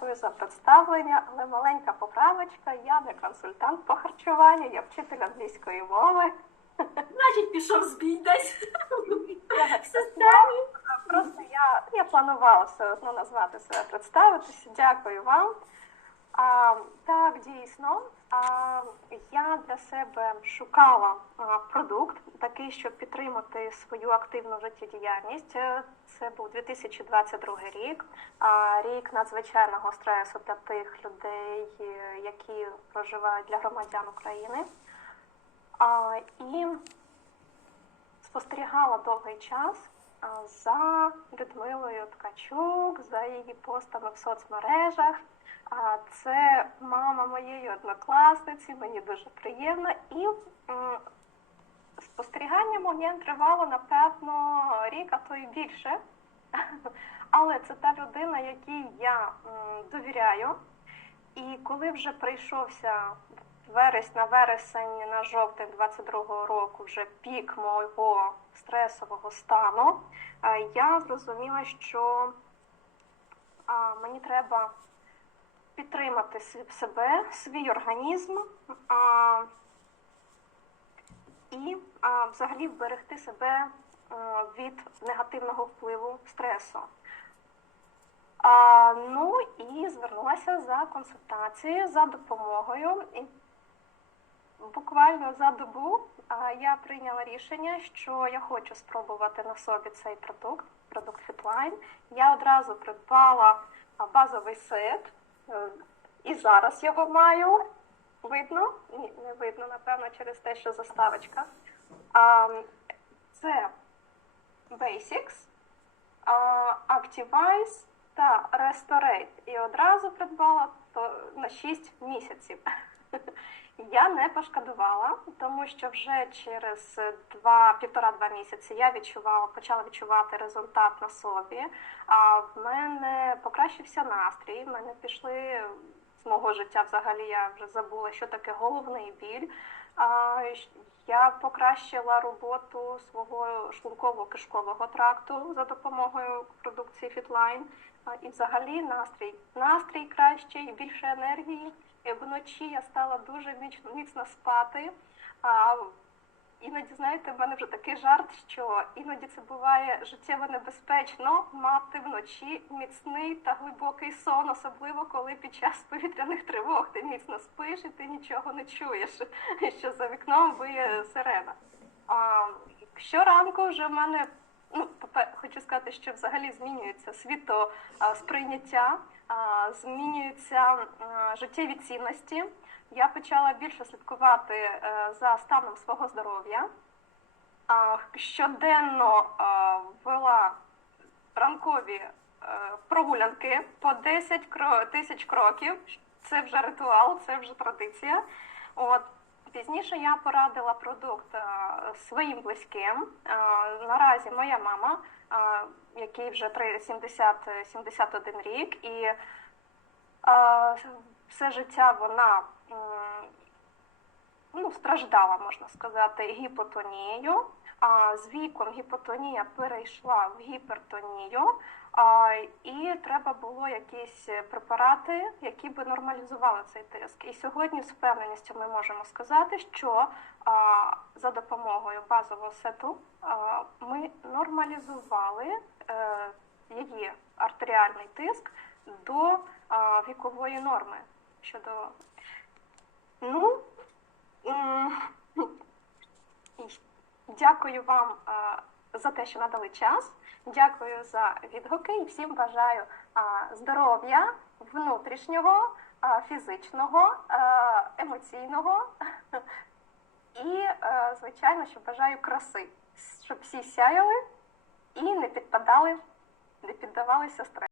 Дякую за представлення, але маленька поправочка. Я не консультант по харчуванню, я вчитель англійської мови. Значить, пішов збій десь. Просто я, я планувала все одно назвати себе, представитися. Дякую вам. А, так, дійсно. А, я для себе шукала продукт, такий, щоб підтримати свою активну життєдіяльність. Е, Це був 2022 рік, рік надзвичайного стресу для тих людей, е, які проживають для громадян України. І спостерігала довгий час за Людмилою Ткачук, за її постами в соцмережах. Це мама моєї однокласниці, мені дуже приємно. І спостерігання моє тривало напевно рік, а то і більше. Але це та людина, якій я довіряю. І коли вже прийшовся вересень на вересень на жовтень 22-го року, вже пік мого стресового стану, е, я зрозуміла, що мені треба підтримати себе, свій організм і взагалі вберегти себе е, від негативного впливу стресу. А, ну і звернулася за консультацією, за допомогою. І буквально за добу а, я прийняла рішення, що я хочу спробувати на собі цей продукт, продукт Fitline. Я одразу придбала базовий сет, е, і зараз його маю. Видно? Ні, не видно, напевно, через те, що заставочка. А, це Basics, Activize та Restorate. І одразу придбала то на 6 місяців. Я не пошкодувала, тому що вже через два, півтора-два місяці я відчувала, почала відчувати результат на собі. А в мене покращився настрій. В мене пішли з мого життя взагалі я вже забула, що таке головний біль. А, Я покращила роботу свого шлунково-кишкового тракту за допомогою продукції Фітлайн. І взагалі настрій. Настрій кращий, більше енергії. Вночі я стала дуже міцно спати. Іноді, знаєте, в мене вже такий жарт, що іноді це буває життєво небезпечно мати вночі міцний та глибокий сон, особливо коли під час повітряних тривог ти міцно спиш і ти нічого не чуєш, що за вікном виє сирена. А, щоранку вже в мене, ну, хочу сказати, що взагалі змінюється світосприйняття, змінюються життєві цінності. Я почала більше слідкувати е, за станом свого здоров'я. Щоденно вела ранкові е, прогулянки по 10 кро- тисяч кроків. Це вже ритуал, це вже традиція. От пізніше я порадила продукт е, своїм близьким. Е, Наразі моя мама, е, якій вже 70, 71 рік, і все життя вона ну, страждала, можна сказати, гіпотонією. А з віком гіпотонія перейшла в гіпертонію, а, і треба було якісь препарати, які би нормалізували цей тиск. І сьогодні з впевненістю ми можемо сказати, що а, за допомогою базового сету а, ми нормалізували е, її артеріальний тиск до а, вікової норми. Щодо ну дякую вам за те, що надали час. Дякую за відгуки і всім бажаю здоров'я внутрішнього, фізичного, емоційного і, е, звичайно, що бажаю краси, щоб всі сяяли і не підпадали, не піддавалися стресу.